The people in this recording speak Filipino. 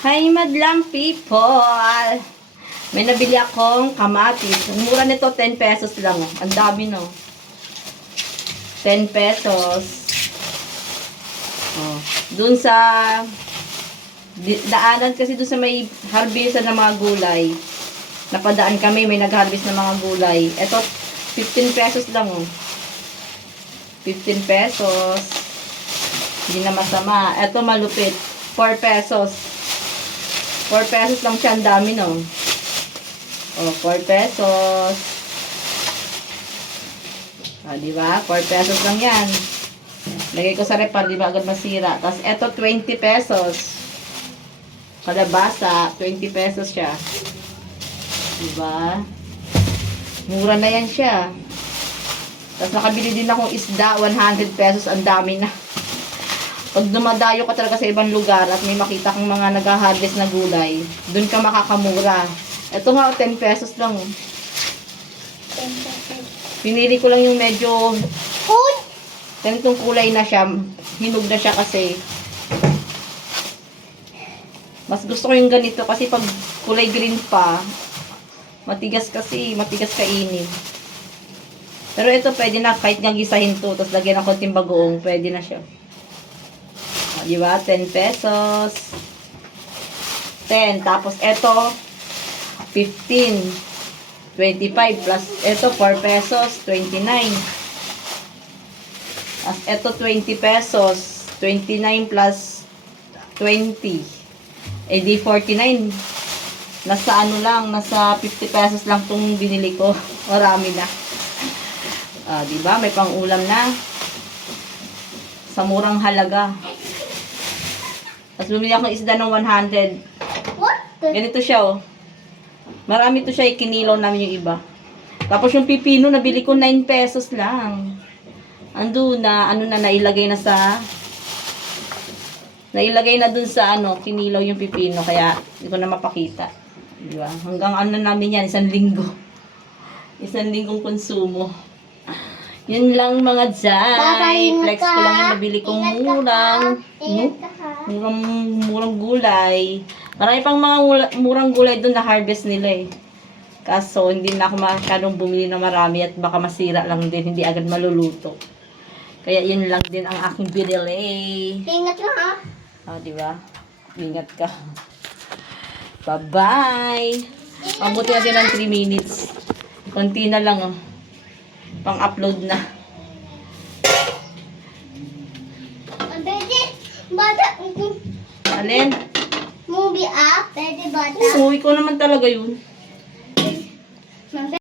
Hi, madlang people! May nabili akong kamatis. Ang mura nito, 10 pesos lang. Oh. Ang dami, no? 10 pesos. Oh. Dun sa daanan kasi dun sa may harvestan ng mga gulay. Napadaan kami, may nag-harvest ng mga gulay. Ito, 15 pesos lang, oh. 15 pesos. Hindi na masama. Ito, malupit. 4 pesos. 4 pesos lang siya. Ang dami, no? Oh, 4 pesos. Ah, di ba? 4 pesos lang yan. Lagay ko sa rep para di ba agad masira. Tapos, eto 20 pesos. Kalabasa, 20 pesos siya. Di ba? Mura na yan siya. Tapos, nakabili din akong isda, 100 pesos. Ang dami na. Pag dumadayo ka talaga sa ibang lugar at may makita kang mga nag-harvest na gulay, dun ka makakamura. Ito nga, 10 pesos lang. 10 pesos. Pinili ko lang yung medyo ganitong kulay na siya. Hinog na siya kasi. Mas gusto ko yung ganito kasi pag kulay green pa, matigas kasi, matigas kainin. Pero ito pwede na kahit nga gisahin to, tapos lagyan ng konting bagoong, pwede na siya. O, diba? 10 pesos. 10. Tapos ito, 15. 25 plus ito 4 pesos, 29. As ito 20 pesos, 29 plus 20. Eh di 49. Nasa ano lang, nasa 50 pesos lang tong binili ko. Marami na. Ah, di ba? May pang-ulam na. Sa murang halaga. Tapos bumili ako ng isda ng 100. Ganito siya, oh. Marami to siya, ikinilaw namin yung iba. Tapos yung pipino, nabili ko 9 pesos lang. Ando na, ano na, nailagay na dun sa, ano, kinilaw yung pipino. Kaya, hindi ko na mapakita. Diba? Hanggang ano namin yan, 1 linggo. 1 linggong konsumo. Yun lang mga jay. Flex ko lang yung nabili kong murang gulay. Marami pang mga murang gulay doon na harvest nila eh. Kaso hindi na ako masyadong bumili na marami at baka masira lang din, hindi agad maluluto. Kaya yun lang din ang aking binili. Ingat ka ha. Ah, di ba? Ingat ka. Bye-bye. Mabuti na din ng 3 minutes. Konti na lang oh. Pang-upload na. Bata. Alin? Movie up. Pwede bata. Oo, ikaw naman talaga yun.